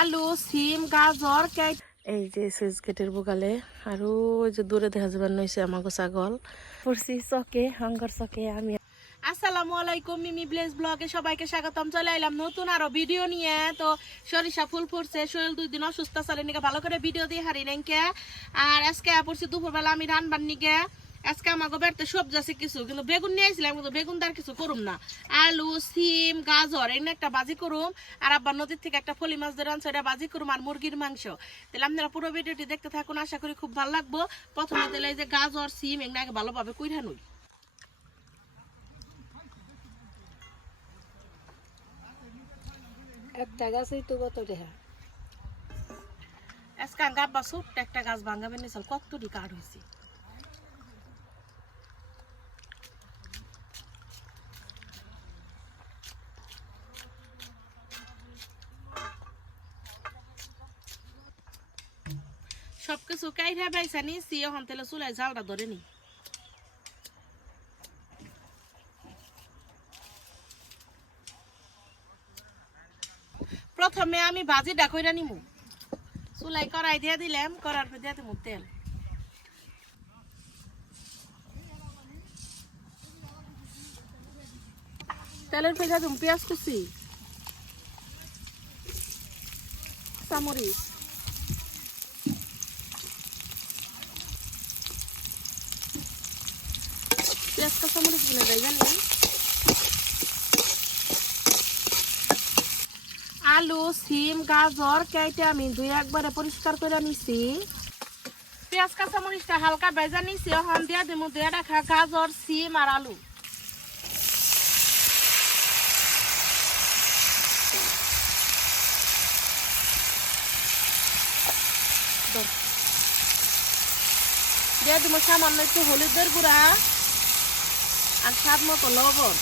আলু সিম গাজর এই যে সুইচ গেটের বোকালে আর ওই যে দূরে দেখা যাবার নইছে আমাকে ছাগল পড়ছি চকে হাঙ্গার চকে আমি। আসসালামু আলাইকুম, মিমি ব্লেজ ব্লগে সবাইকে স্বাগতম। চলে এলাম নতুন আরো ভিডিও নিয়ে। তো সরিষা ফুল ফুটছে, শরীর 2 দিন অসুস্থ চলে নিকে ভালো করে ভিডিও দিয়ে হারি নাইকে। আর আজকে পড়ছি দুপুরবেলা আমি রানবার নিকে। আজকে আমাকে বাড়িতে সবজি আছে কিছু, কিন্তু বেগুন নিয়ে আসছিলাম, কিন্তু বেগুন তার কিছু করুম না। আলু সিম গাজর এনে একটা বাজি করুম, আর আব্বার নদীর থেকে একটা ফলি মাছ ধরে আনছে এটা বাজি করুম, আর মুরগির মাংস। তাহলে আপনারা পুরো ভিডিওটি দেখতে থাকুন, আশা করি খুব ভালো লাগবো। প্রথমে তাহলে এই যে গাজর সিম এগুলো ভালোভাবে কুইরা নই। একটা গাছই তো কত টাকা। আজকে গাব্বা ছোট্ট একটা গাছ ভাঙাবে নিয়েছিল, কতটি কাঠ হয়েছে। সবকিছু কাইরা বাইসা নিয়েছি, এখন তেলে চুলায় ঝালটা ধরে নি। প্রথমে আমি ভাজিটা কইরা নিমু, চুলাই কড়াই দিয়ে দিলাম, করার পর দিয়ে দিমু তেল। তেলের পর দিয়ে দিমু পেঁয়াজ কুচি, কাঁচামরিচ, পেঁয়াজ কাঁচামরিচ গুলো দেয় জানি। আলু সিম গাজর কেটে আমি একবারে পরিষ্কার করে নিছি। পেঁয়াজ কাঁচামরিচটা হালকা ভেজা নিছি, এখন দিয়ে দিমু রাখা গাজর সিম আর আলু। দিয়ে দিমু সামান্য একটু হলুদের গুঁড়া আর স্বাদ মতো লবণ।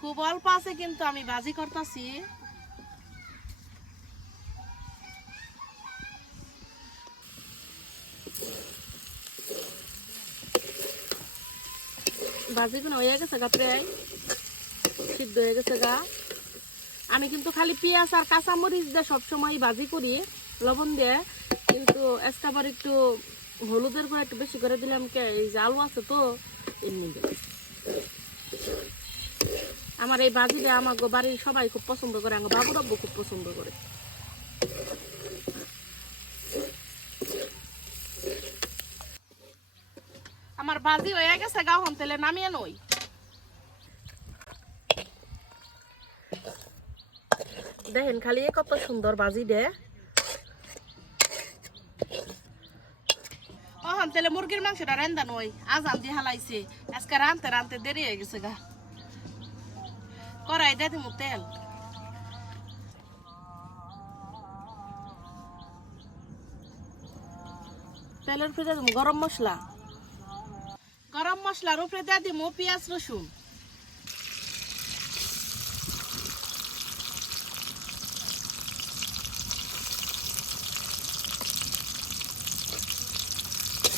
খুব অল্প আছে, কিন্তু আমি ভাজি করতেছি। ভাজিগুলো হয়ে গেছে গা, প্রায় সিদ্ধ হয়ে গেছে গা। আমি কিন্তু খালি পেঁয়াজ আর কাঁচামরিচ দিয়ে সবসময় ভাজি করি লবণ দিয়ে, কিন্তু আজকাবার একটু হলুদের গুঁড়া একটু বেশি করে দিলাম। এই যে আলু আছে তো এমনি। আমার এই ভাজিটা আমার বাড়ির সবাই খুব পছন্দ করে, আমার বাবুর আব্বু খুব পছন্দ করে। আমার ভাজি হয়ে গেছে গা, এখন তেলে নামিয়ে নই। দেখেন খালি কত সুন্দর ভাজি দে। এখন তেলে মুরগির মাংসটা রান্দা নই, আজান দিয়ে হালাইছে। আজকে রানতে রানতে দেরি হয়ে গেছে গা। কড়াই দিয়ে দিমু তেল, তেলের উপরে দিমু গরম মশলা, গরম মশলার উপরে দিয়ে দিমু পেঁয়াজ রসুন।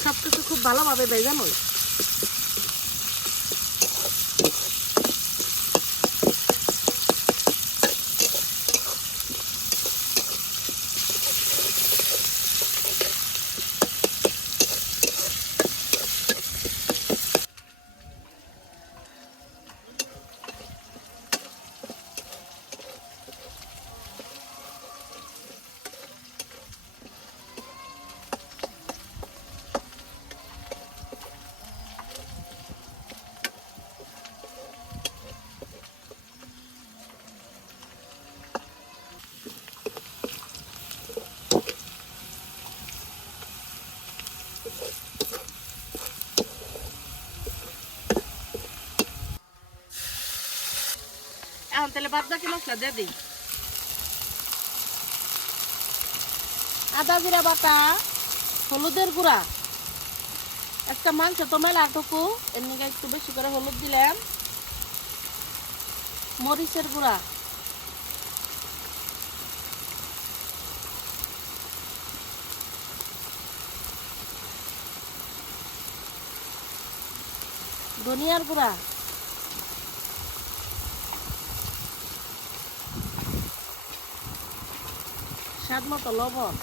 সবকিছু খুব ভালোভাবে ভেজে নই। এখন তাহলে বাদ বাকি মশলা দিয়ে দিই। আদা জিরা বাটা, হলুদের গুঁড়া, একটা মাংস তো মেলাটুকু এমনি একটু বেশি করে হলুদ দিলাম, মরিচের গুঁড়া, ধনিয়ার গুঁড়া, স্বাদ মতো লবণ,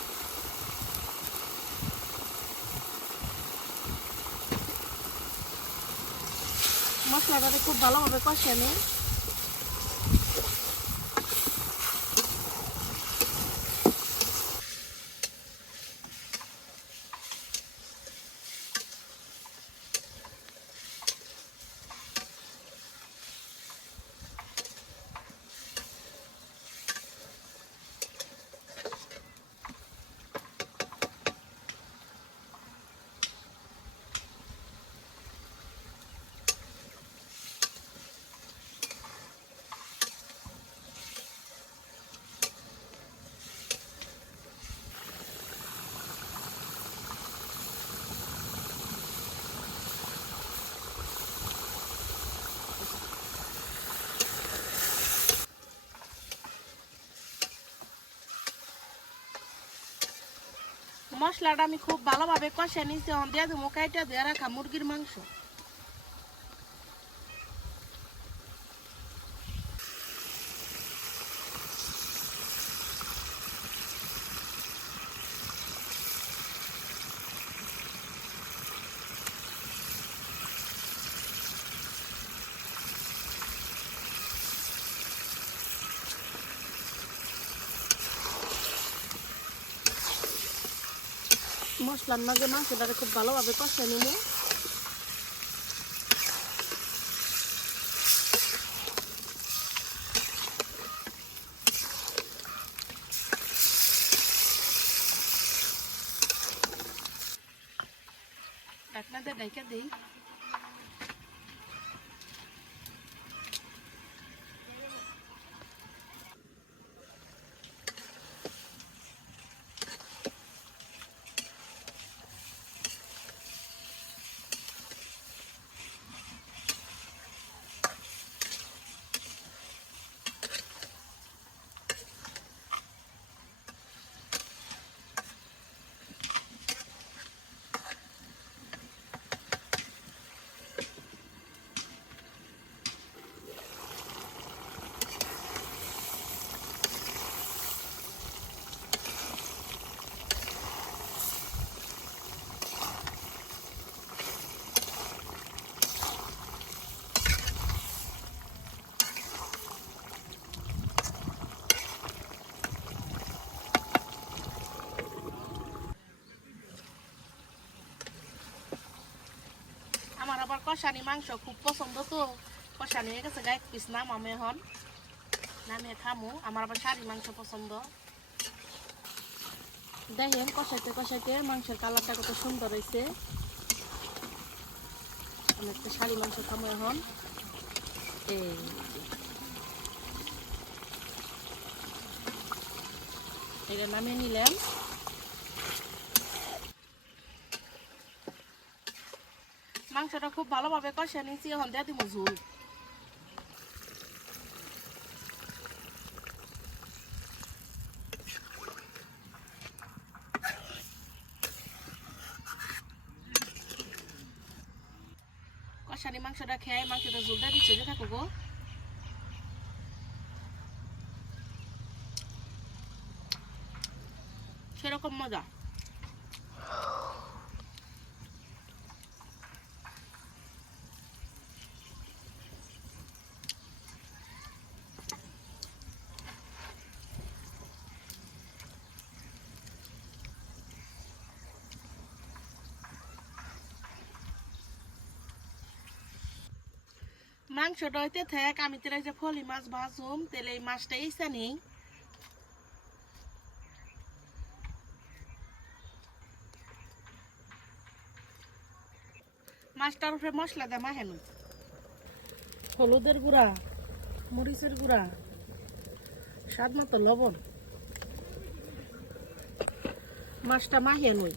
মশলাটাকে খুব ভালোভাবে কষিয়ে নিই। মশলাটা আমি খুব ভালোভাবে কষিয়ে নিয়েছি। এখন দিয়ে দেবো কাইটা দিয়ে রাখা মুরগির মাংস। মশলার মাঝে মাংসটাকে খুব ভালোভাবে কষিয়ে নিব। ঢাকনাতে ঢেকে দিই। আমার আবার কষানি মাংস খুব পছন্দ, তো কষানি হয়ে গেছে গায়ে পিস নাম আমি এখন নামিয়ে খামু। আমার আবার শাড়ি মাংস পছন্দ। দেখেন কষাইতে কষাইতে মাংসের কালারটা কত সুন্দর হয়েছে। আমি একটা শাড়ি মাংস খামু এখন। এই এটা নামিয়ে নিলাম। মাংসটা খুব ভালোভাবে কষিয়ে নিয়েছি। এখন দিয়ে দিব ঝোল। কষানি মাংসটা খেয়ে মাংসটা জলটা দিচ্ছে যে থাকো গো। সেরকম মজা। মাংসটা হইতে থাক, আমি তেলে যে ফলি মাছ ভাজুম, তেলে এই মাছটা ইসা নেই। মাছটার উপরে মশলা দেওয়া হেন, হলুদের গুঁড়া, মরিচের গুঁড়া, স্বাদ মতো লবণ, মাছটা মাহিয়ে নই।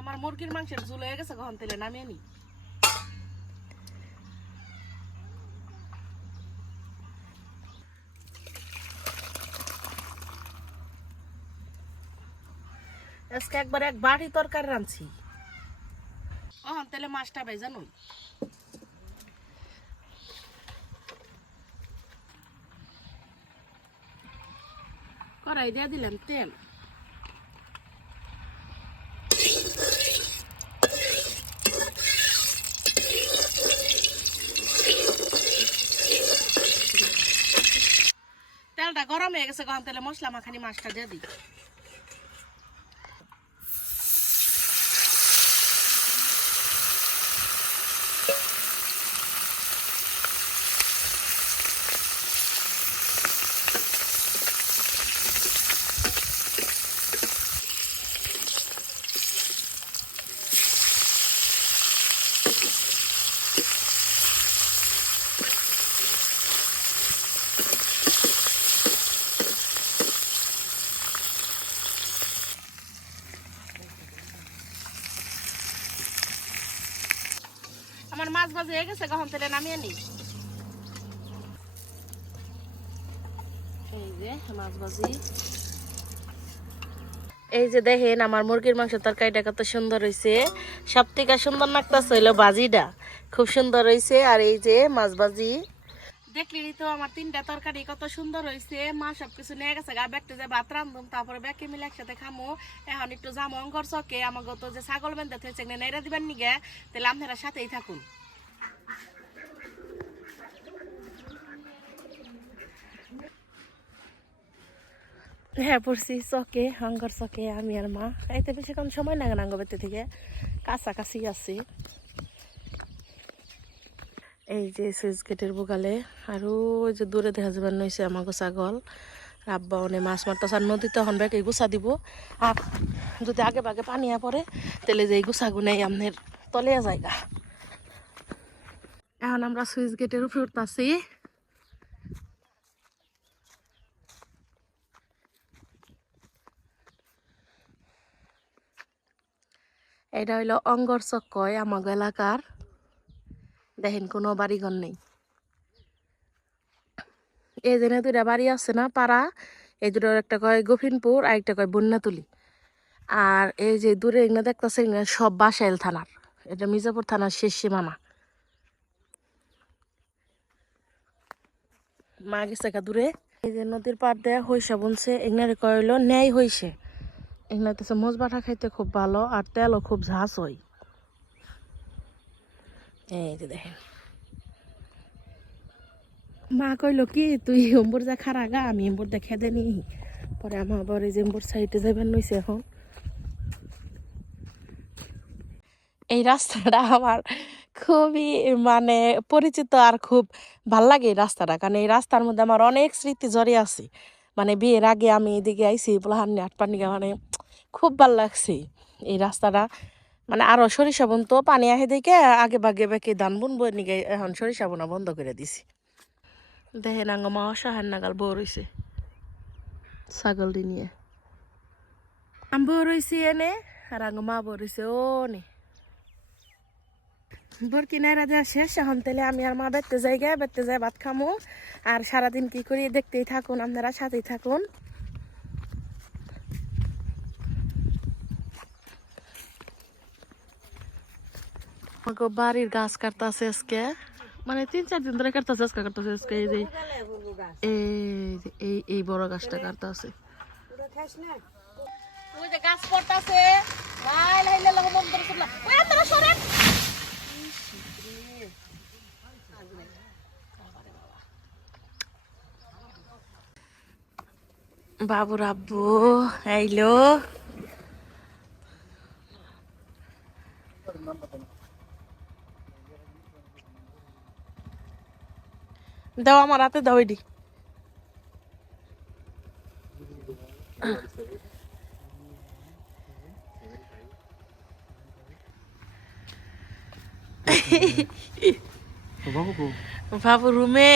আমার মুরগির মাংসের ঝোল হয়ে গেছে, কখন তেলে নামিয়ে নি। আজকে একবার এক বাড়ি তরকারি রাঁধছি। তাহলে মাছটা ভেজা নই। কড়াই দিয়ে দিলাম তেল, তেলটা গরম হয়ে গেছে, কখন তেলে মশলা মাখানি মাছটা দিয়ে দিই। আমার মাছ ভাজি হয়ে গেছে, কখন তেলে নামিয়ে নি। এই যে মাছ ভাজি, এই যে দেখেন আমার মুরগির মাংস তরকারিটা কত সুন্দর হয়েছে। সব থেকে সুন্দর লাগতেছে হইলো ভাজিটা, খুব সুন্দর হয়েছে। আর এই যে মাছ ভাজি দেখলি তো আমার 3টা তরকারি কত সুন্দর হয়েছে। মা সবকিছু নিয়ে গেছে, গা ব্যাগটা যে ভাত রান্ধুম, তারপরে ব্যাগকে মিলে একসাথে খামো। এখন একটু যাবো অঙ্গর চকে, আমাকে তো যে ছাগল বেঁধে হয়েছে নেড়া দিবেন নিগে, তাহলে আপনারা সাথেই থাকুন। হ্যাঁ পড়ছি চকে, অঙ্গর চকে আমি আর মা। এতে বেশিক্ষণ সময় লাগে না, অঙ্গবেতে থেকে কাছাকাছি আছি। এই যে সুইচ গেটের বোকালে আর ওই যে দূরে দেখা যাবার নইছে আমাকে ছাগল। আব্বা অনেক মাছ মারতেছে, আর নদীতে এখন ব্যাগে গুছা দিব। আর যদি আগে ভাগে পানিয়া পড়ে তাহলে যে গুছাগু নেই আপনার তলিয়া জায়গা। এখন আমরা সুইচ গেটের উপরে উঠতেছি। এটা হইলো অঙ্গর চক কয় আমাগো এলাকার। দেখেন কোনো বাড়িঘর নেই। এই যে 2টা বাড়ি আছে না পাড়া, এই দুটোর একটা কয় গোফিনপুর আর একটা কয় বন্যাতুলি। আর এই যে দূরে এগুলো দেখতেছে সব বাসাইল থানার, এটা মির্জাপুর থানার শেষ সীমানা। মা গেছে কা দূরে। এই যে নদীর পাড় দেয়া হইসা বুনছে, এগুলার কয় হইলো ন্যায় হইছে। এগুলাতে মোজ বাটা খাইতে খুব ভালো, আর তেলও খুব ঝাঁস হয়। এই যে দেখেন মা কইলো কি তুই এম্বুর যা খারা গা, আমি এম্বুর দেখে দেনি। পরে আমার আবার এই যে এম্বুর সাইডে যাবেন নইছে। এখন এই রাস্তাটা আমার খুবই মানে পরিচিত, আর খুব ভাল লাগে এই রাস্তাটা। কারণ এই রাস্তার মধ্যে আমার অনেক স্মৃতি জড়িয়ে আছে। মানে বিয়ের আগে আমি এদিকে আইছি পোলাহান্নি আটপান্নিকা, মানে খুব ভাল লাগছে এই রাস্তাটা। মানে আরো সরিষা বুন তো পানি আহে দেখে আগে বাগে বাকি ধান বুনবো নিগে এখন সরিষা বোনা বন্ধ করে দিছি। দেখেন আঙ্গ মা অসহায় নাগাল বউ রইছে ছাগল দি নিয়ে। আমি বউ রইছি এনে আর আঙ্গ মা বউ রইছে ও নে। বরকি নাইরা দেওয়া শেষ, এখন তাহলে আমি আর মা বেড়তে যাই গে, বেড়তে যাই ভাত খামো। আর সারাদিন কি করি দেখতেই থাকুন, আপনারা সাথেই থাকুন। আমাকে বাড়ির গাছ কাটতেছে আজকে, মানে 3-4 দিন ধরে কাটতেছে, আজকে কাটতেছে। আজকে এই যে এই বড় গাছটা কাটতেছে। ওই যে গাছ পড়তাছে লাই লাই লাই লাই মন ধরে চলা ওই আপনারা সরেন। বাবুর আব্বু আইলো। দাও আমার হাতে দাও এডি। বাবু রুমে